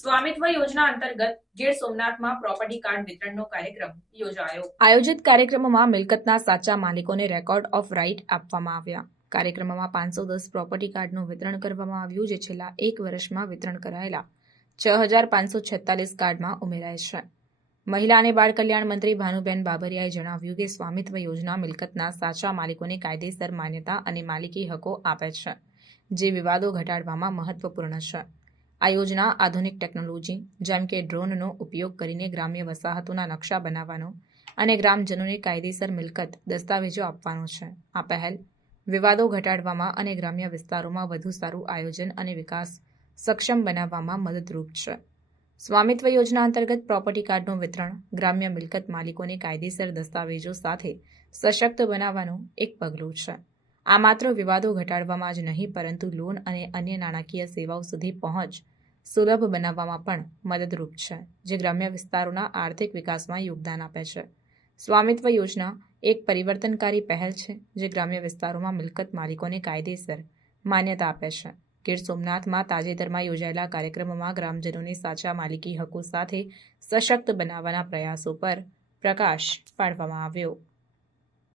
સ્વામિત્વ યોજના અંતર્ગત ગીર સોમનાથમાં પ્રોપર્ટી કાર્ડ વિતરણનો કાર્યક્રમ યોજાયો. આયોજિત કાર્યક્રમમાં મિલકતના સાચા માલિકોને રેકોર્ડ ઓફ રાઇટ આપવામાં આવ્યા. કાર્યક્રમમાં પાંચસો દસ પ્રોપર્ટી કાર્ડનું વિતરણ કરવામાં આવ્યું, જે છેલ્લા એક વર્ષમાં વિતરણ કરાયેલા છ હજાર પાંચસો છેતાલીસ કાર્ડમાં ઉમેરાય છે. મહિલા અને બાળ કલ્યાણ મંત્રી ભાનુબેન બાબરિયાએ જણાવ્યું કે સ્વામિત્વ યોજના મિલકતના સાચા માલિકોને કાયદેસર માન્યતા અને માલિકી હકો આપે છે, જે વિવાદો ઘટાડવામાં મહત્વપૂર્ણ છે. આ યોજના આધુનિક ટેકનોલોજી, જેમ કે ડ્રોનનો ઉપયોગ કરીને ગ્રામ્ય વસાહતોના નકશા બનાવવાનો અને ગ્રામજનોને કાયદેસર મિલકત, દસ્તાવેજો આપવાનો છે. આ પહેલ વિવાદો ઘટાડવામાં અને ગ્રામ્ય વિસ્તારોમાં વધુ સારું આયોજન અને વિકાસ સક્ષમ બનાવવામાં મદદરૂપ છે. સ્વામિત્વ યોજના અંતર્ગત પ્રોપર્ટી કાર્ડનું વિતરણ, ગ્રામ્ય મિલકત માલિકોને કાયદેસર દસ્તાવેજો સાથે સશક્ત બનાવવાનું એક પગલું છે. આ માત્ર વિવાદો ઘટાડવામાં જ નહીં, પરંતુ લોન અને અન્ય નાણાકીય સેવાઓ સુધી પહોંચ સુલભ બનાવવામાં પણ મદદરૂપ છે, જે ગ્રામ્ય વિસ્તારોના આર્થિક વિકાસમાં યોગદાન આપે છે. સ્વામિત્વ યોજના એક પરિવર્તનકારી પહેલ છે, જે ગ્રામ્ય વિસ્તારોમાં મિલકત માલિકોને કાયદેસર માન્યતા આપે છે. ગીર સોમનાથમાં તાજેતરમાં યોજાયેલા કાર્યક્રમમાં ગ્રામજનોને સાચા માલિકી હકો સાથે સશક્ત બનાવવાના પ્રયાસો પર પ્રકાશ પાડવામાં આવ્યો.